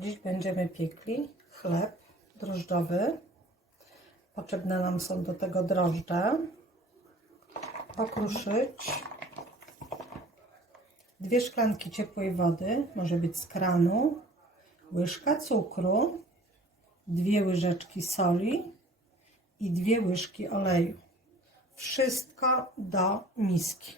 Dziś będziemy piekli chleb drożdżowy. Potrzebne nam są do tego drożdże. Pokruszyć. Dwie szklanki ciepłej wody, może być z kranu. Łyżka cukru. Dwie łyżeczki soli i dwie łyżki oleju. Wszystko do miski.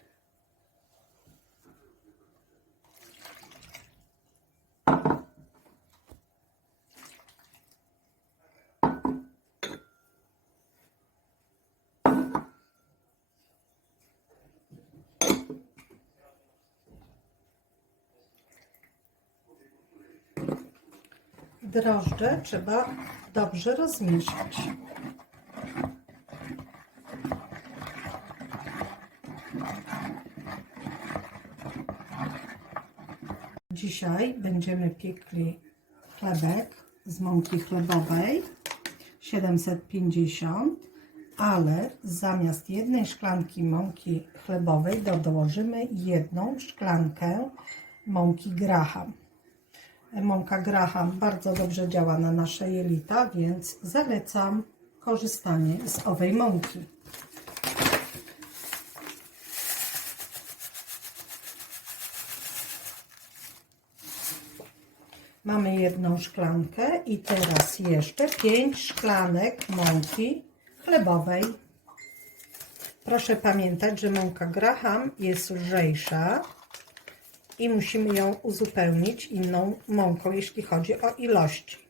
Drożdże trzeba dobrze rozmieszać. Dzisiaj będziemy piekli chlebek z mąki chlebowej 750, ale zamiast jednej szklanki mąki chlebowej do- dołożymy jedną szklankę mąki Graham. Mąka Graham bardzo dobrze działa na nasze jelita, więc zalecam korzystanie z owej mąki. Mamy jedną szklankę i teraz jeszcze 5 szklanek mąki chlebowej. Proszę pamiętać, że mąka Graham jest lżejsza i musimy ją uzupełnić inną mąką, jeśli chodzi o ilości.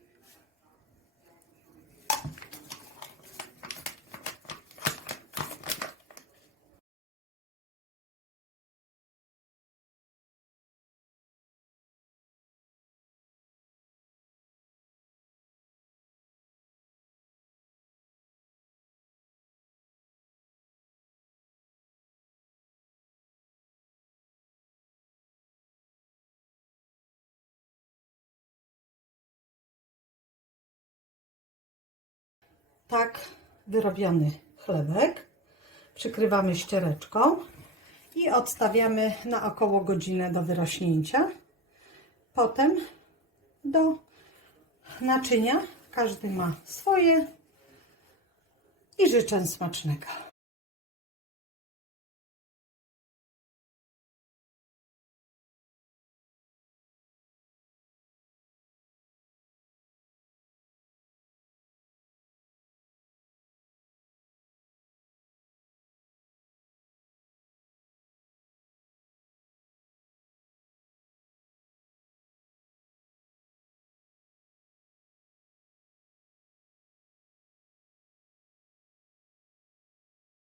Tak wyrobiony chlebek. Przykrywamy ściereczką i odstawiamy na około godzinę do wyrośnięcia. Potem do naczynia. Każdy ma swoje i życzę smacznego.